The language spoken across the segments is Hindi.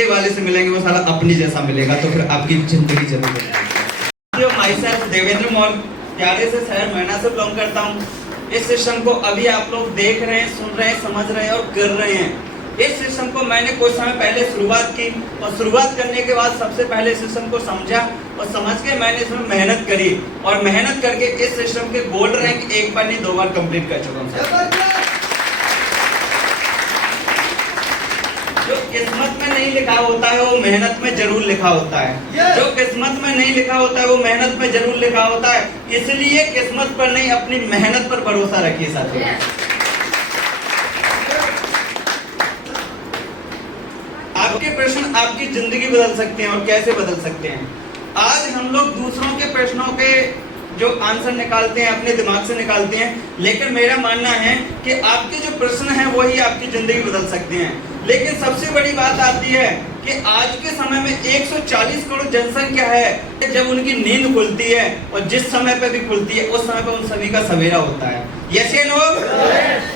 अगले वाले से मिलेंगे वो साला अपनी जैसा मिलेगा, तो फिर आपकी जिंदगी जरूर बदलेगी। जो माई सेल्फ देवेंद्र मौर्य, प्यारे से शहर मैना से बिलोंग करता हूँ। इस सेशन को अभी आप लोग देख रहे हैं, सुन रहे हैं, समझ रहे हैं और कर रहे हैं। इस सेशन को मैंने कुछ समय पहले शुरुआत की और शुरुआत करने के बाद सबसे पहले सेशन को समझा और समझ के मैंने इसमें मेहनत करी और मेहनत करके इस सेशन के गोल्ड रैंक एक बार नहीं 2 बार कंप्लीट कर चुका हूँ। जो किस्मत में नहीं लिखा होता है वो मेहनत में जरूर लिखा होता है। जो किस्मत में नहीं लिखा होता है वो मेहनत में जरूर लिखा होता है। इसलिए किस्मत पर नहीं, अपनी मेहनत पर भरोसा रखिए साथियों। आपके प्रश्न आपकी जिंदगी बदल सकते हैं और कैसे बदल सकते हैं। आज हम लोग दूसरों के प्रश्नों के जो आंसर निकालते हैं अपने दिमाग से निकालते हैं, लेकिन मेरा मानना है कि आपके जो प्रश्न हैं वही आपकी जिंदगी बदल सकते हैं। लेकिन सबसे बड़ी बात आती है कि आज के समय में 140 करोड़ जनसंख्या है। जब उनकी नींद खुलती है और जिस समय पे भी खुलती है उस समय पे उन सभी का सवेरा होता है। यस या नो?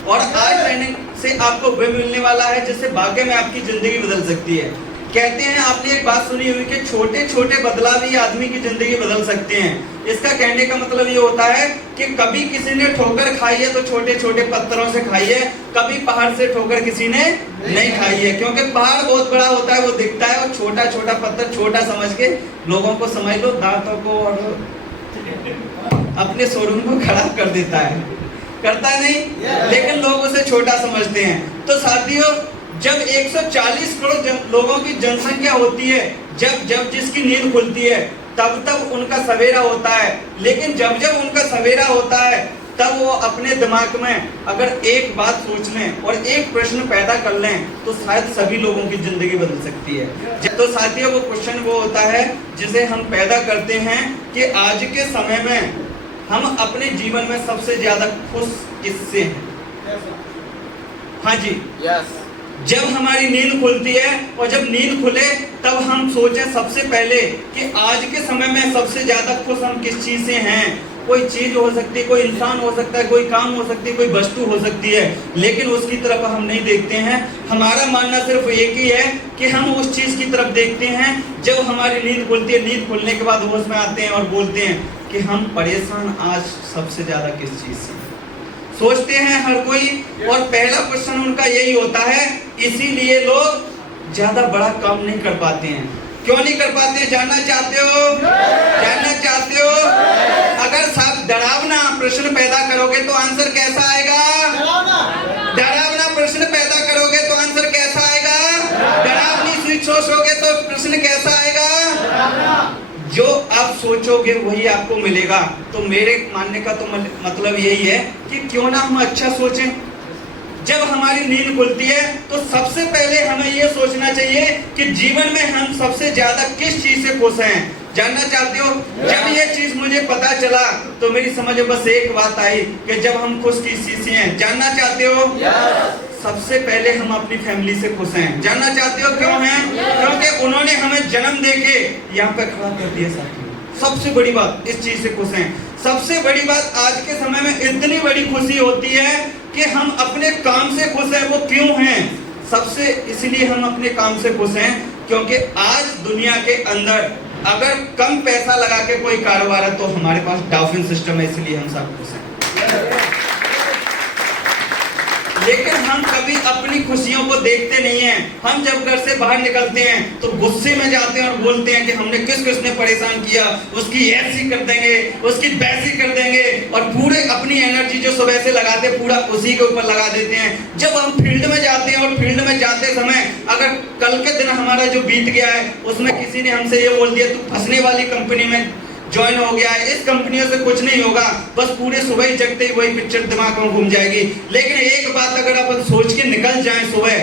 और आज ट्रेनिंग से आपको वे मिलने वाला है जिससे वाकई में आपकी जिंदगी बदल सकती है। कहते हैं, आपने एक बात सुनी हुई कि छोटे छोटे बदलाव ही आदमी की जिंदगी बदल सकते हैं। इसका कहने का मतलब ये होता है कि कभी किसी ने ठोकर खाई है तो छोटे छोटे पत्थरों से खाई है, कभी पहाड़ से ठोकर किसी ने नहीं खाई है। क्योंकि पहाड़ बहुत बड़ा होता है, वो दिखता है, और छोटा छोटा पत्थर छोटा समझ के लोगों को, समझ लो, दांतों को और अपने शोरूम को खराब कर देता है। करता नहीं, लेकिन लोग उसे छोटा समझते हैं। तो साथियों, जब 140 करोड़ लोगों की जनसंख्या होती है, जब जिसकी नींद खुलती है तब उनका सवेरा होता है। लेकिन जब उनका सवेरा होता है तब वो अपने दिमाग में अगर एक बात सोच लें और एक प्रश्न पैदा कर लें तो शायद सभी लोगों की जिंदगी बदल सकती है। तो साथियों, वो क्वेश्चन वो होता है जिसे हम पैदा करते हैं कि आज के समय में हम अपने जीवन में सबसे ज्यादा खुश किससे हैं? हाँ जी, यस। जब हमारी नींद खुलती है और जब नींद खुले तब हम सोचें सबसे पहले कि आज के समय में सबसे ज्यादा खुश हम किस चीज से हैं। कोई चीज हो सकती है, कोई इंसान हो सकता है, कोई काम हो सकती है, कोई वस्तु हो सकती है, लेकिन उसकी तरफ हम नहीं देखते हैं। हमारा मानना सिर्फ एक ही है कि हम उस चीज की तरफ देखते हैं जब हमारी नींद खुलती है। नींद खुलने के बाद होश में आते हैं और बोलते हैं कि हम परेशान आज सबसे ज्यादा किस चीज से सोचते हैं हर कोई। और पहला क्वेश्चन उनका यही होता है। इसीलिए लोग ज्यादा बड़ा काम नहीं कर पाते हैं। क्यों नहीं कर पाते? जानना चाहते हो? जानना चाहते हो? अगर साहब डरावना प्रश्न पैदा करोगे तो आंसर कैसा आएगा? डरावना प्रश्न पैदा करोगे तो आंसर कैसा आएगा? डरावनी स्विच सोचोगे तो प्रश्न कैसा आएगा? जो आप सोचोगे वही आपको मिलेगा। तो मेरे मानने का तो मतलब यही है कि क्यों ना हम अच्छा सोचें। जब हमारी नींद खुलती है तो सबसे पहले हमें यह सोचना चाहिए कि जीवन में हम सबसे ज्यादा किस चीज से खुश हैं। जानना चाहते हो? जब ये चीज मुझे पता चला तो मेरी समझ में बस एक बात आई कि जब हम खुश किस चीज से हैं। जानना चाहते हो? सबसे पहले हम अपनी फैमिली से खुश हैं। जानना चाहते हो क्यों हैं? क्योंकि उन्होंने हमें जन्म देके यहाँ पे खड़ा कर दिया साथियों। सबसे बड़ी बात, इस चीज से खुश हैं। सबसे बड़ी बात, आज के समय में इतनी बड़ी खुशी होती है कि हम अपने काम से खुश हैं। वो क्यों हैं? सबसे इसलिए हम अपने काम से खुश हैं क्योंकि आज दुनिया के अंदर अगर कम पैसा लगा के कोई कारोबार है तो हमारे पास डॉल्फिन सिस्टम है, इसलिए हम सब खुश हैं। लेकिन हम कभी अपनी खुशियों को देखते नहीं हैं। हम जब घर से बाहर निकलते हैं तो गुस्से में जाते हैं और बोलते हैं कि हमने किसने परेशान किया, उसकी ऐसी कर देंगे, उसकी वैसी कर देंगे, और पूरे अपनी एनर्जी जो सुबह से लगाते हैं पूरा उसी के ऊपर लगा देते हैं। जब हम फील्ड में जाते हैं और फील्ड में जाते समय अगर कल के दिन हमारा जो बीत गया है उसमें किसी ने हमसे ये बोल दिया तू फंसने वाली कंपनी में ज्वाइन हो गया है, इस कंपनियों से कुछ नहीं होगा, बस पूरे सुबह ही जगते ही वही पिक्चर दिमाग में घूम जाएगी। लेकिन एक बात अगर अपन सोच के निकल जाएं सुबह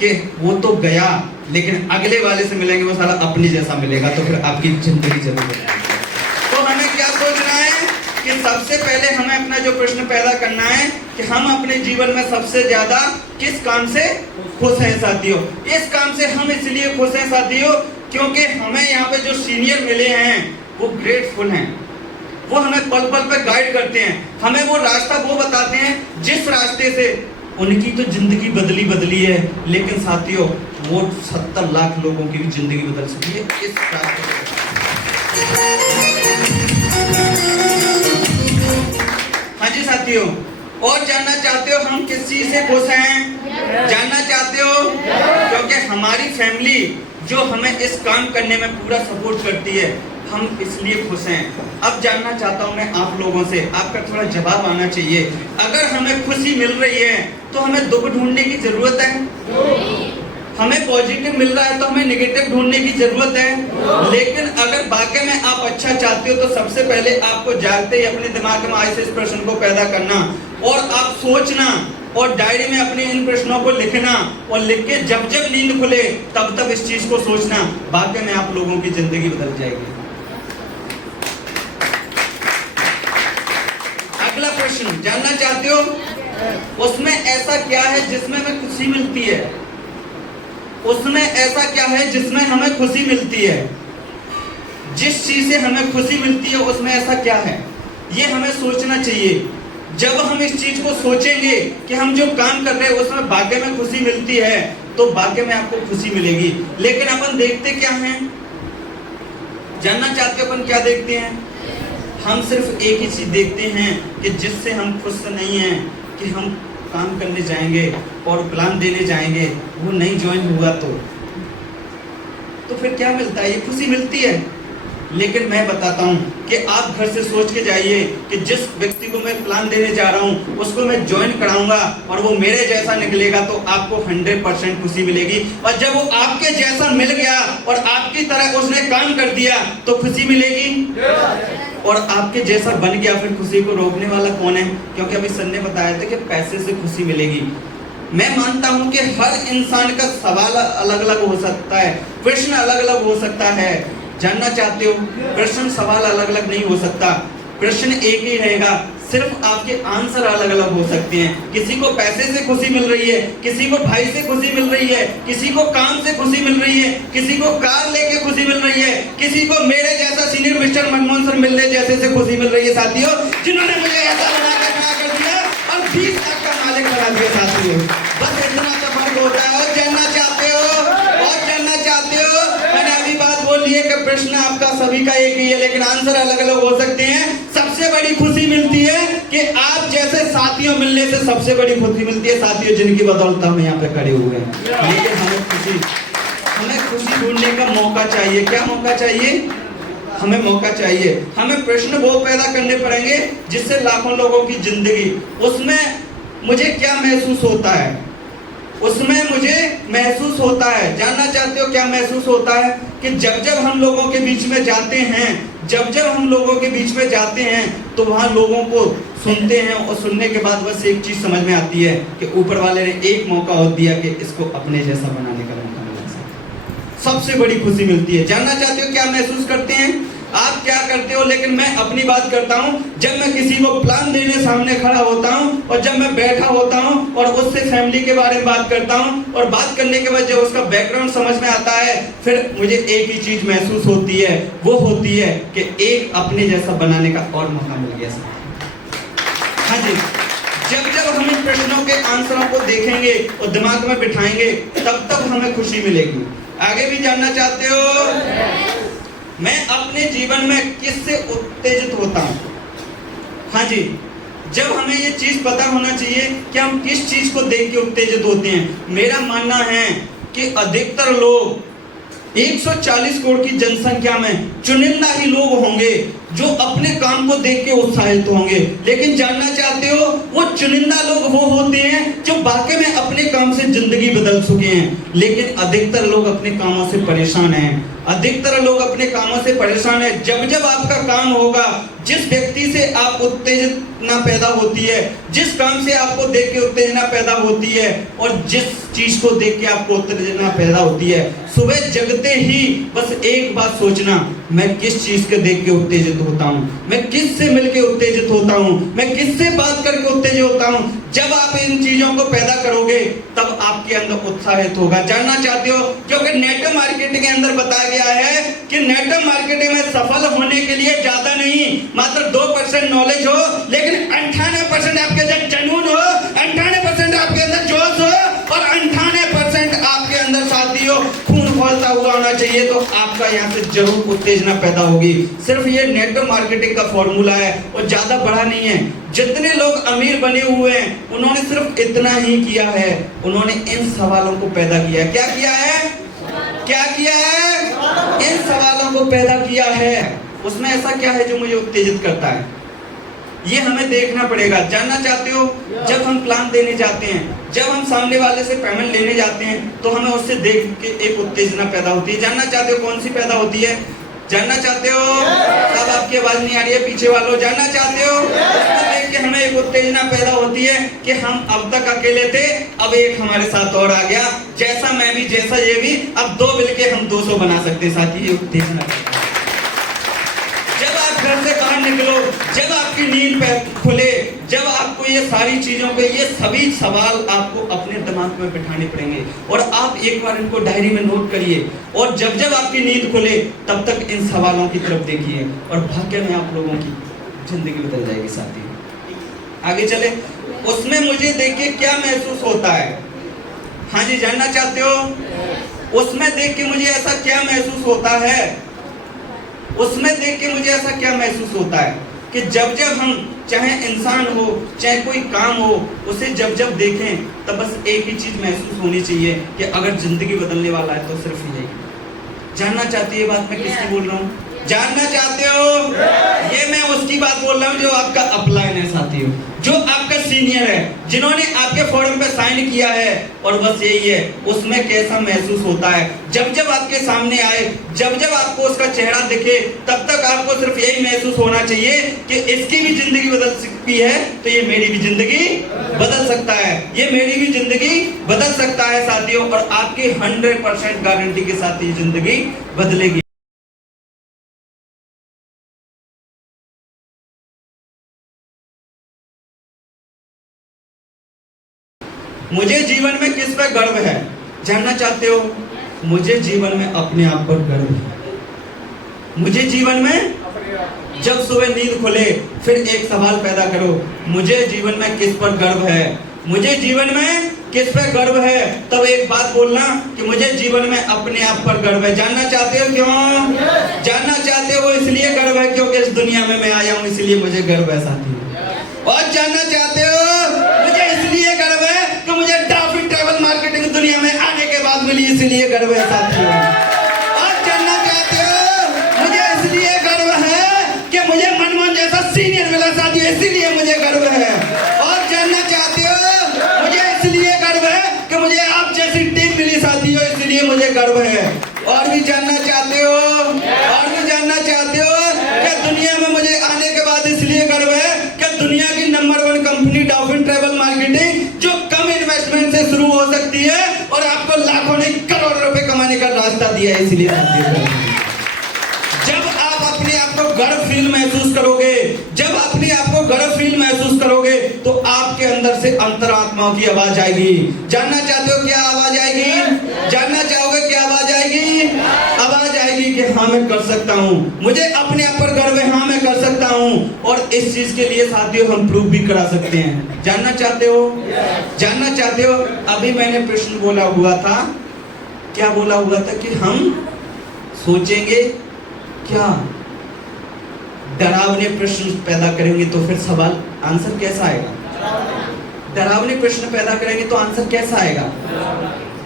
कि वो तो गया लेकिन अगले वाले से मिलेंगे वो साला अपनी जैसा मिलेगा, तो फिर आपकी जिंदगी जरूर बदलेगी। तो हमें क्या सोचना है कि सबसे पहले हमें अपना जो प्रश्न पैदा करना है कि हम अपने जीवन में सबसे ज्यादा किस काम से खुश हैं साथियों। इस काम से हम इसलिए खुश हैं साथियों क्योंकि हमें यहाँ पे जो सीनियर मिले हैं वो ग्रेटफुल हैं। वो हमें पल पल पे गाइड करते हैं, हमें वो रास्ता वो बताते हैं जिस रास्ते से उनकी तो जिंदगी बदली है, लेकिन साथियों वो 70 लाख लोगों की भी जिंदगी बदल सकती है इस बात को। हाँ जी साथियों, और जानना चाहते हो हम किस चीज से खुश हैं? जानना चाहते हो? क्योंकि हमारी फैमिली जो हमें इस काम करने में पूरा सपोर्ट करती है, हम इसलिए खुश हैं। अब जानना चाहता हूं मैं आप लोगों से, आपका थोड़ा जवाब आना चाहिए। अगर हमें खुशी मिल रही है तो हमें दुख ढूंढने की जरूरत है? हमें पॉजिटिव मिल रहा है तो हमें नेगेटिव ढूंढने की जरूरत है? लेकिन अगर वाकई में आप अच्छा चाहते हो तो सबसे पहले आपको जागते ही अपने दिमाग में आज से इस प्रश्न को पैदा करना और आप सोचना और डायरी में अपने इन प्रश्नों को लिखना और लिख के जब जब नींद खुले तब तब इस चीज को सोचना, वाकई में आप लोगों की जिंदगी बदल जाएगी। अगला प्रश्न जानना चाहते हो, उसमें ऐसा क्या है जिसमें हमें खुशी मिलती है? उसमें ऐसा क्या है जिसमें हमें खुशी मिलती है? जिस चीज से हमें खुशी मिलती है उसमें ऐसा क्या है, ये हमें सोचना चाहिए। जब हम इस चीज को सोचेंगे कि हम जो काम कर रहे हैं उसमें वाकई में खुशी मिलती है तो वाकई में आपको खुशी मिलेगी। लेकिन अपन देखते क्या हैं? जानना चाहते हो अपन क्या देखते हैं? हम सिर्फ एक ही चीज देखते हैं कि जिससे हम खुश नहीं हैं कि हम काम करने जाएंगे और प्लान देने जाएंगे, वो नहीं ज्वाइन हुआ तो फिर क्या मिलता है? ये खुशी मिलती है। लेकिन मैं बताता हूं कि आप घर से सोच के जाइए कि जिस व्यक्ति को मैं प्लान देने जा रहा हूं उसको मैं ज्वाइन कराऊंगा और वो मेरे जैसा निकलेगा तो आपको 100% खुशी मिलेगी। और जब वो आपके जैसा मिल गया और आपकी तरह उसने काम कर दिया तो खुशी मिलेगी। और आपके जैसा बन गया फिर खुशी को रोकने वाला कौन है? क्योंकि अभी सर ने बताया था कि पैसे से खुशी मिलेगी। मैं मानता हूं कि हर इंसान का सवाल अलग अलग हो सकता है, प्रश्न अलग अलग हो सकता है। जानना चाहते हो? प्रश्न सवाल अलग अलग नहीं हो सकता, प्रश्न एक ही रहेगा, सिर्फ आपके आंसर अलग अलग हो सकते हैं। किसी को पैसे से खुशी मिल रही है, किसी को भाई से खुशी मिल रही है, किसी को काम से खुशी मिल रही है, किसी को कार लेके खुशी मिल रही है, किसी को मेरे जैसा सीनियर मिस्टर मनमोहन सर मिलने जैसे से खुशी मिल रही है साथियों, जिन्होंने मुझे ऐसा बना के खड़ा कर दिया और 20 लाख का मालिक बना दिया साथियों। बस इतना सा फर्क होता है। और जानना चाहते हो? और जानना चाहते हो? मैंने अभी बात बोली है कि प्रश्न आपका सभी का एक ही है लेकिन आंसर अलग अलग हो सकते हैं। सबसे बड़ी खुशी मिलती है कि आप जैसे साथियों मिलने से सबसे बड़ी खुशी मिलती है साथियों जिनकी बदौलत हम यहाँ पे खड़े हुए हैं। लेकिन हमें खुशी ढूंढने का मौका चाहिए। क्या मौका चाहिए? हमें मौका चाहिए। हमें प्रश्न वो पैदा करने पड़ेंगे जिससे लाखों लोगों की जिंदगी, उसमें मुझे क्या महसूस होता है, उसमें मुझे महसूस होता है। जानना चाहते हो क्या महसूस होता है? कि जब जब हम लोगों के बीच में जाते हैं, जब जब हम लोगों के बीच में जाते हैं तो वहाँ लोगों को सुनते हैं और सुनने के बाद बस एक चीज समझ में आती है कि ऊपर वाले ने एक मौका और दिया कि इसको अपने जैसा बनाने का मौका मिला। सबसे बड़ी खुशी मिलती है। जानना चाहते हो क्या महसूस करते हैं आप? क्या करते हो? लेकिन मैं अपनी बात करता हूं। जब मैं किसी को प्लान देने सामने खड़ा होता हूं और जब मैं बैठा होता हूं और उससे फैमिली के बारे में बात करता हूं और बात करने के बाद जब उसका बैकग्राउंड समझ में आता है फिर मुझे एक ही चीज महसूस होती है, वो होती है कि एक अपने जैसा बनाने का और मौका मिल गया। हाँ जी, जब जब हम इन प्रश्नों के आंसरों को देखेंगे और दिमाग में बिठाएंगे तब तब हमें खुशी मिलेगी। आगे भी जानना चाहते हो? मैं अपने जीवन में किससे उत्तेजित होता हूं? हाँ जी, जब हमें ये चीज पता होना चाहिए कि हम किस चीज को देख के उत्तेजित होते हैं। मेरा मानना है कि अधिकतर लोग 140 करोड़ की जनसंख्या में चुनिंदा ही लोग होंगे जो अपने काम को देख के उत्साहित होंगे। लेकिन जानना चाहते हो, वो चुनिंदा लोग वो होते हैं जो वाकई में अपने काम से जिंदगी बदल चुके हैं। लेकिन अधिकतर लोग अपने कामों से परेशान हैं। अधिकतर लोग अपने कामों से परेशान हैं। जब जब आपका काम होगा, जिस व्यक्ति से आप उत्तेजना पैदा होती है, जिस काम से आपको देख के उत्तेजना पैदा होती है और जिस चीज को देख के आपको उत्तेजना पैदा होती है, सुबह जगते ही बस एक बात सोचना, मैं किस चीज को देख के उत्तेजित होता हूँ, मैं किससे मिलके उत्तेजित होता हूँ, मैं किससे बात करके उत्तेजित होता हूँ। जब आप इन चीजों को पैदा करोगे तब आपके अंदर उत्साहित होगा। जानना चाहते हो? क्योंकि नेटवर्क मार्केटिंग के अंदर बताया गया है कि नेटवर्क मार्केटिंग में सफल होने के लिए ज्यादा नहीं, मात्र 2% नॉलेज हो, लेकिन 98% आपके अंदर जुनून हो, 98% आपके अंदर होना चाहिए तो आपका यहाँ से जरूर उत्तेजना पैदा होगी। सिर्फ ये नेटवर्क मार्केटिंग का फॉर्मूला है और ज्यादा बड़ा नहीं है। जितने लोग अमीर बने हुए हैं उन्होंने सिर्फ इतना ही किया है, उन्होंने इन सवालों को पैदा किया है। क्या किया है? क्या किया है? इन सवालों को पैदा किया है। उसमें ऐसा क्या है जो मुझे उत्तेजित करता है, ये हमें देखना पड़ेगा। जानना चाहते हो? जब हम प्लान देने जाते हैं, जब हम सामने वाले से पेमेंट लेने जाते हैं तो हमें उससे देख के एक उत्तेजना पैदा होती है। जानना चाहते हो कौन सी पैदा होती है? जानना चाहते हो? अब आपकी आवाज नहीं आ रही है पीछे वालों, जानना चाहते हो? उसको देख के हमें एक उत्तेजना पैदा होती है कि हम अब तक अकेले थे, अब एक हमारे साथ और आ गया, जैसा मैं भी जैसा ये भी, अब दो मिलके हम 200 बना सकते हैं। साथी, ये उत्तेजना। जब आप घर से बाहर निकलो, जब आपकी नींद खुले, जब आपको ये सारी चीजों पे ये सभी सवाल आपको अपने दिमाग में बिठाने पड़ेंगे और आप एक बार इनको डायरी में नोट करिए और जब जब आपकी नींद खुले तब तक इन सवालों की तरफ देखिए और भाग्य में आप लोगों की जिंदगी बदल जाएगी। साथी, आगे चले। उसमें मुझे देखिए क्या महसूस होता है। हाँ जी, जानना चाहते हो? उसमें देख के मुझे ऐसा क्या महसूस होता है, उसमें देख के मुझे ऐसा क्या महसूस होता है कि जब जब हम, चाहे इंसान हो चाहे कोई काम हो, उसे जब जब देखें तब बस एक ही चीज महसूस होनी चाहिए कि अगर जिंदगी बदलने वाला है तो सिर्फ यही। जानना चाहते हो ये बात मैं किसकी बोल रहा हूँ? जानना चाहते हो? ये मैं उसकी बात बोल रहा हूँ जो आपका अपलाइन है साथियों, जो आपका सीनियर है, जिन्होंने आपके फॉर्म पे साइन किया है। और बस यही है, उसमें कैसा महसूस होता है जब जब आपके सामने आए, जब जब आपको उसका चेहरा दिखे, तब तक आपको सिर्फ यही महसूस होना चाहिए कि इसकी भी जिंदगी बदल सकती है तो ये मेरी भी जिंदगी बदल सकता है, ये मेरी भी जिंदगी बदल सकता है साथियों। और आपकी 100% गारंटी के साथ ये जिंदगी बदलेगी। मुझे जीवन में किस पर गर्व है? जानना चाहते हो? मुझे जीवन में अपने आप पर गर्व है। मुझे जीवन में, जब सुबह नींद खुले फिर एक सवाल पैदा करो, मुझे जीवन में किस पर गर्व है? मुझे जीवन में किस पर गर्व है? तब एक बात बोलना कि मुझे जीवन में अपने आप पर गर्व है। जानना चाहते हो क्यों? जानना चाहते हो? इसलिए गर्व है क्योंकि इस दुनिया में मैं आया हूं, इसलिए मुझे गर्व है साथी। और जानना चाहते हो? मुझे इसलिए गर्व है कि मुझे डॉल्फिन ट्रैवल मार्केटिंग दुनिया में आने के बाद मिली, इसलिए गर्व है साथियों। और जानना चाहते हो? मुझे इसलिए गर्व है कि मुझे मनमोहन जैसा सीनियर मिला साथियों, इसलिए मुझे गर्व है। और जानना चाहते हो? मुझे इसलिए गर्व है कि मुझे आप जैसी टीम मिली साथियों, इसलिए मुझे गर्व है। और भी जानना चाहते हो? और भी जानना चाहते हो कि दुनिया में मुझे आने के बाद इसलिए गर्व है कि दुनिया की number 1 company dolphin travel marketing, जो कम इन्वेस्टमेंट से शुरू हो सकती है और आपको लाखों नहीं करोड़ों रुपए कमाने का रास्ता दिया है, इसलिए जब आप अपने आप को गर्व फील महसूस करोगे, जब अपने आप को गर्व फील महसूस करोगे तो आपके अंदर से अंतरात्मा की आवाज आएगी। जानना चाहते हो क्या आवाज आएगी? जानना चाहोगे क्या आवाज आएगी? आवाज आएगी कि हाँ मैं कर सकता हूँ, मुझे अपने आप पर गर्व है, हाँ मैं कर सकता हूँ। और इस चीज के लिए साथियों हम प्रूफ भी करा सकते हैं। जानना चाहते हो? जानना चाहते हो? अभी मैंने प्रश्न बोला हुआ था, क्या बोला हुआ था कि हम सोचेंगे क्या डरावने प्रश्न पैदा करेंगे तो फिर सवाल आंसर कैसा आएगा? डरावने प्रश्न पैदा करेंगे तो आंसर कैसा आएगा?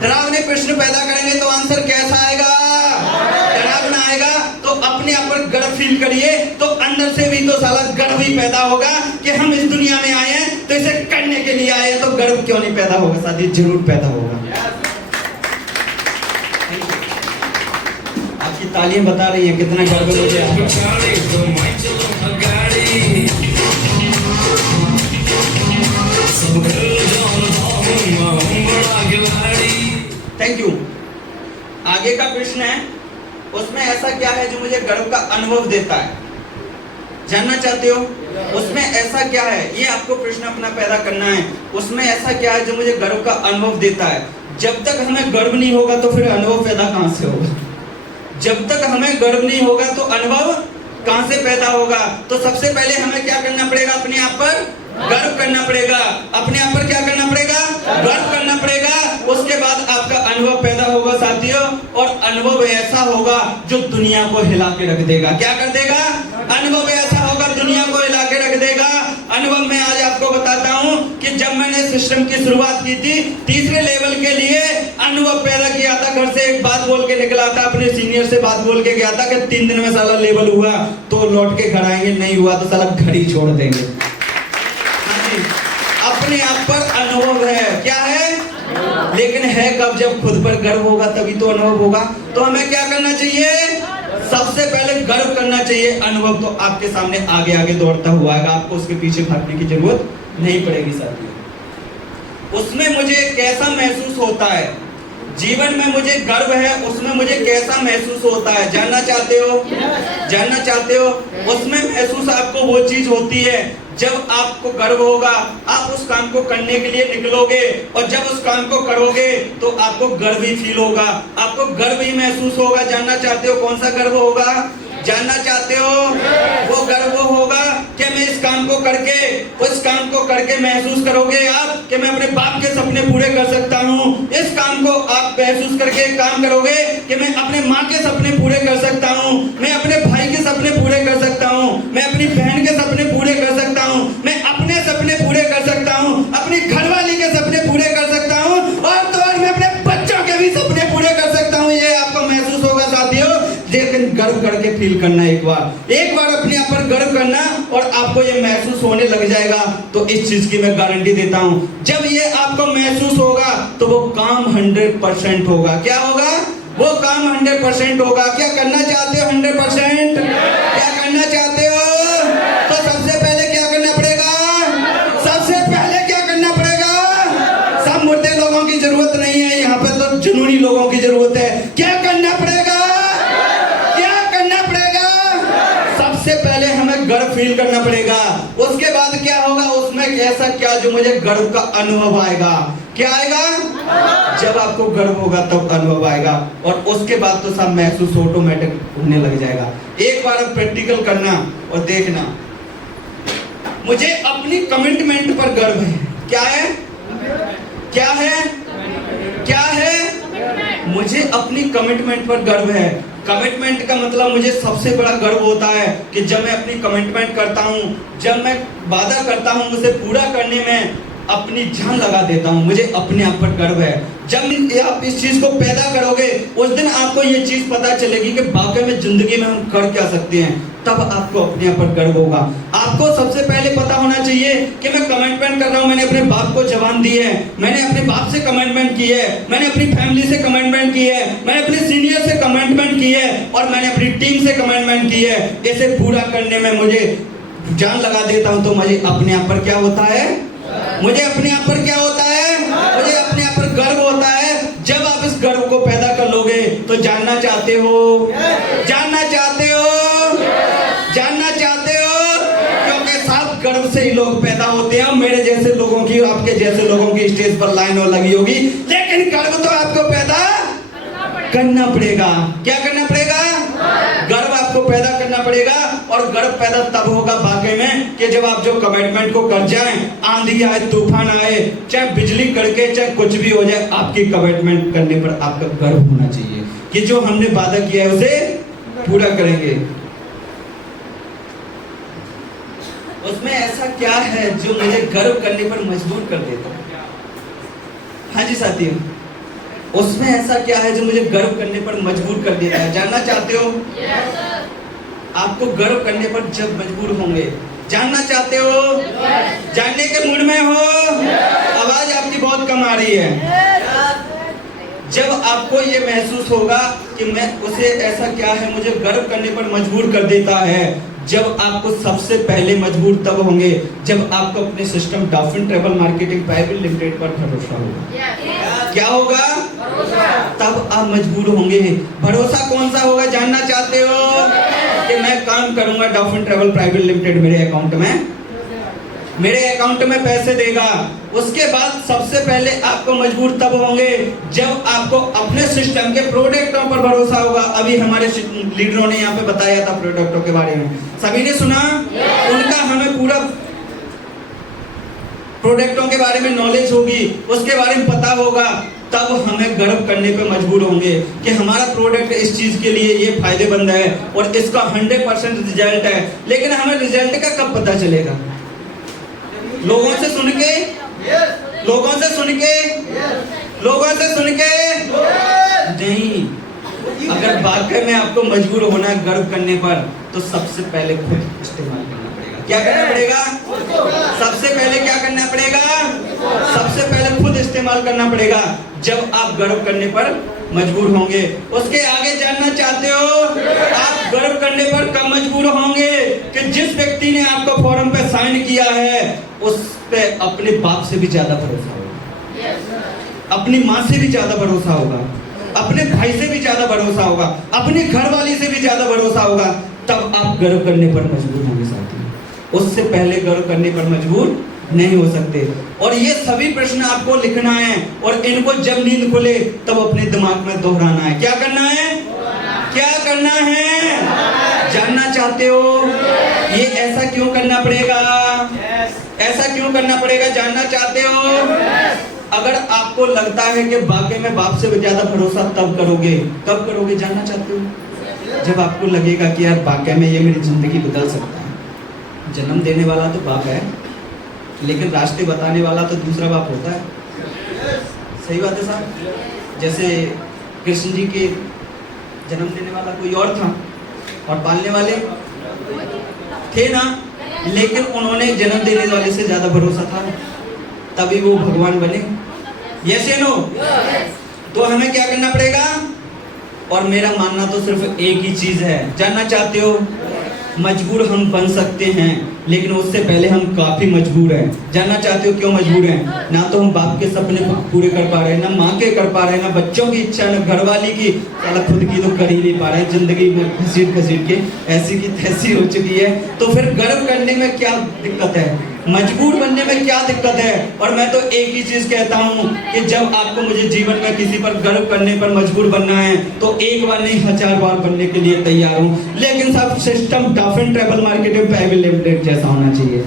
डरावने प्रश्न पैदा करेंगे तो आंसर कैसा आएगा? डरावना आएगा। तो अपने आप पर गर्व फील करिए तो अंदर से भी तो साला गर्व ही पैदा होगा कि हम इस दुनिया में आए हैं तो इसे करने के लिए आए हैं, तो गर्व क्यों नहीं पैदा होगा साथी? जरूर पैदा होगा। आपकी तालियां बता रही हैं कितना गर्व हो गया। Thank you. आगे का प्रश्न है, उसमें ऐसा क्या है जो मुझे गर्व का अनुभव देता है? जानना चाहते हो? उसमें ऐसा क्या है, ये आपको प्रश्न अपना पैदा करना है। उसमें ऐसा क्या है जो मुझे गर्व का अनुभव देता है? जब तक हमें गर्व नहीं होगा तो फिर अनुभव पैदा कहां से होगा? जब तक हमें गर्व नहीं होगा तो अनुभव कहां से पैदा होगा? तो सबसे पहले हमें क्या करना पड़ेगा? अपने आप पर गर्व करना पड़ेगा। अपने आप पर क्या करना पड़ेगा? गर्व करना पड़ेगा। उसके बाद आपका अनुभव पैदा होगा साथियों। और अनुभव ऐसा होगा जो दुनिया को हिला के रख देगा। क्या कर देगा? अनुभव ऐसा होगा दुनिया को हिला के रख देगा। अनुभव मैं आज आपको बताता हूं कि जब मैंने सिस्टम की शुरुआत की थी, तीसरे लेवल के लिए अनुभव पैदा किया था। घर से एक बात बोल के निकला था, अपने सीनियर से बात बोल के गया था कि 3 दिन में साला लेवल हुआ तो लौट के घर आएंगे, नहीं हुआ तो साला घर ही छोड़ देंगे। अपने आप पर अनुभव है, क्या है? लेकिन है कब? जब खुद पर गर्व होगा तभी तो अनुभव होगा। तो हमें क्या करना चाहिए? सबसे पहले गर्व करना चाहिए। अनुभव तो आपके सामने आगे आगे दौड़ता हुआ है, आपको उसके पीछे भागने की जरूरत नहीं पड़ेगी साथियों। उसमें मुझे कैसा महसूस होता है, जीवन में मुझे गर्व है, उसमें मुझे कैसा महसूस होता है, जानना चाहते हो? जानना चाहते हो? उसमें महसूस आपको वो चीज होती है जब आपको गर्व होगा, आप उस काम को करने के लिए निकलोगे और जब उस काम को करोगे तो आपको गर्व ही फील होगा, आपको गर्व ही महसूस होगा। जानना चाहते हो कौन सा गर्व होगा? जानना चाहते हो? वो गर्व होगा कि मैं इस काम को करके, उस काम को करके महसूस करोगे आप कि मैं अपने बाप के सपने पूरे कर सकता हूँ। इस काम को आप महसूस करके काम करोगे कि मैं अपने माँ के सपने पूरे कर सकता हूँ, मैं अपने भाई के सपने पूरे कर सकता हूँ, मैं अपनी बहन के सपने पूरे कर सकता हूँ, मैं अपने सपने पूरे कर सकता हूँ, अपनी घरवाली के सपने पूरे कर सकता हूँ और तो और मैं अपने बच्चों के भी सपने पूरे कर सकता हूँ। ये आपको महसूस होगा साथियों। लेकिन गर्व करके फील करना, एक बार अपने आप पर गर्व करना और आपको ये महसूस होने लग जाएगा। तो इस चीज की मैं गारंटी देता हूं, जब ये आपको महसूस होगा तो वो काम 100% होगा। क्या होगा? वो काम 100% होगा। क्या करना चाहते हो? 100% क्या करना चाहते हो? तो सबसे पहले क्या करना पड़ेगा? सबसे पहले क्या करना पड़ेगा? सब मुर्दे लोगों की जरूरत नहीं है, यहाँ पे तो जुनूनी लोगों की जरूरत है। क्या करना पड़ेगा? सबसे पहले हमें गर्व फील करना पड़ेगा। उसके बाद क्या होगा? उसमें ऐसा क्या जो मुझे गर्व का अनुभव आएगा। क्या आएगा? जब आपको गर्व होगा तब अनुभव आएगा और उसके बाद तो सब महसूस ऑटोमेटिक होने लग जाएगा। एक बार अब प्रैक्टिकल करना और देखना। मुझे अपनी कमिटमेंट पर गर्व है। क्या है? क्या है? क्या है? मुझे अपनी कमिटमेंट पर गर्व है। कमिटमेंट का मतलब मुझे सबसे बड़ा गर्व होता है कि जब मैं अपनी कमिटमेंट करता हूँ, जब मैं वादा करता हूँ उसे पूरा करने में अपनी जान लगा देता हूँ, मुझे अपने आप पर गर्व है। जब आप इस चीज को पैदा करोगे उस दिन आपको ये चीज पता चलेगी कि वाकई में जिंदगी में हम कर क्या सकते हैं, तब आपको अपने आप पर गर्व होगा। आपको सबसे पहले पता होना चाहिए कि मैं कमिटमेंट कर रहा हूँ, मैंने अपने बाप को जबान दी है, मैंने अपने बाप से कमिटमेंट की है, मैंने अपनी फैमिली से कमिटमेंट की है, मैंने अपने सीनियर से कमिटमेंट की है और मैंने अपनी टीम से कमिटमेंट की है। इसे पूरा करने में मुझे जान लगा देता हूँ तो मुझे अपने आप पर क्या होता है? मुझे अपने आप पर क्या होता है? मुझे अपने आप पर गर्व होता है। जब आप इस गर्व को पैदा कर लोगे तो जानना चाहते हो? जानना चाहते हो? जानना चाहते हो? क्योंकि साफ गर्व से ही लोग पैदा होते हैं। मेरे जैसे लोगों की, आपके जैसे लोगों की स्टेज पर लाइन और लगी होगी, लेकिन गर्व तो आपको पैदा करना पड़ेगा। क्या करना पड़ेगा? गर्व आपको पैदा करना पड़ेगा और गर्व पैदा तब होगा वाकई में कि जब आप जो कमिटमेंट को कर जाएं, आंधी आए, तूफान आए, चाहे बिजली कड़के, चाहे कुछ भी हो जाए, आपकी कमिटमेंट करने पर आपका गर्व होना चाहिए कि जो हमने वादा किया है उसे पूरा करेंगे। उसमें ऐसा क्या है जो मुझे गर्व करने पर मजबूर कर देता है? हाँ जी साथियों, उसमें ऐसा क्या है जो मुझे गर्व करने पर मजबूर कर देता है? जानना चाहते हो? yes, आपको गर्व करने पर जब मजबूर होंगे, जानना चाहते हो? yes. जानने के मूड में हो? yes. आवाज आपकी बहुत कम आ रही है। yes. जब आपको ये महसूस होगा कि मैं उसे ऐसा क्या है मुझे गर्व करने पर मजबूर कर देता है, जब आपको सबसे पहले मजबूर तब होंगे जब आपको अपने system dolphin travel marketing private limited पर भरोसा होगा। क्या होगा? तब आप मजबूर होंगे। भरोसा कौन सा होगा? जानना चाहते हो? कि मैं काम करूंगा, डॉल्फिन ट्रैवल प्राइवेट लिमिटेड मेरे अकाउंट में पैसे देगा। उसके बाद सबसे पहले आपको मजबूर तब होंगे जब आपको अपने सिस्टम के प्रोडक्टों पर भरोसा होगा। अभी हमारे लीडरों ने यहाँ पे बताया था प्रोडक्टों के बारे में, सभी ने सुना? उनका हमें पूरा प्रोडक्टों के बारे में नॉलेज होगी, उसके बारे में पता होगा। तब हमें गर्व करने पे मजबूर होंगे कि हमारा प्रोडक्ट इस चीज के लिए ये फायदेमंद है और इसका 100% रिजल्ट है। लेकिन हमें रिजल्ट का कब पता चलेगा? लोगों से सुन के, लोगों से सुन के, लोगों से सुन के नहीं। अगर वाकई में आपको मजबूर होना है गर्व करने पर, तो सबसे पहले खुद इस्तेमाल करना पड़ेगा। क्या करना पड़ेगा? सबसे पहले क्या करना पड़ेगा? सबसे पहले खुद इस्तेमाल करना पड़ेगा। जब आप गर्व करने पर मजबूर होंगे। उसके आगे जानना चाहते हो आप गर्व करने पर कब मजबूर होंगे? कि जिस व्यक्ति ने आपको फॉर्म पे साइन किया है उस पे अपने बाप से भी ज्यादा भरोसा होगा, अपनी माँ से भी ज्यादा भरोसा होगा, अपने भाई से भी ज्यादा भरोसा होगा, अपनी घरवाली से भी ज्यादा भरोसा होगा। तब आप गर्व करने पर मजबूर होंगे साथी। उससे पहले गर्व करने पर मजबूर नहीं हो सकते। और ये सभी प्रश्न आपको लिखना है और इनको जब नींद खुले तब अपने दिमाग में दोहराना है। क्या करना है? क्या करना है? जानना चाहते हो ये ऐसा क्यों करना पड़ेगा? ऐसा क्यों करना पड़ेगा? जानना चाहते हो? अगर आपको लगता है कि वाकई में बाप से ज्यादा भरोसा तब करोगे, कब करोगे? जानना चाहते हो? जब आपको लगेगा कि यार वाकई में ये मेरी जिंदगी बदल सकता है। जन्म देने वाला तो बाप है, लेकिन रास्ते बताने वाला तो दूसरा बाप होता है। सही बात है साहब। जैसे कृष्ण जी के जन्म देने वाला कोई और था और पालने वाले थे ना, लेकिन उन्होंने जन्म देने वाले से ज्यादा भरोसा था, तभी वो भगवान बने। यस या नो? तो हमें क्या करना पड़ेगा? और मेरा मानना तो सिर्फ एक ही चीज है। जानना चाहते हो? मजबूर हम बन सकते हैं, लेकिन उससे पहले हम काफी मजबूर हैं। जानना चाहते हो क्यों मजबूर हैं? ना तो हम बाप के सपने पूरे कर पा रहे हैं, ना माँ के कर पा रहे हैं, ना बच्चों की इच्छा, ना घरवाली की, साला खुद की तो कर ही नहीं पा रहे हैं। जिंदगी में घसीट घसीट के ऐसी की तैसी हो चुकी है। तो फिर गर्व करने में क्या दिक्कत है? मजबूर बनने में क्या दिक्कत है? और मैं तो एक ही चीज कहता हूँ कि जब आपको मुझे जीवन में किसी पर गर्व करने पर मजबूर बनना है तो एक बार नहीं 1000 बार बनने के लिए तैयार हूँ। लेकिन सब system tough and travel marketing private limited जैसा होना चाहिए।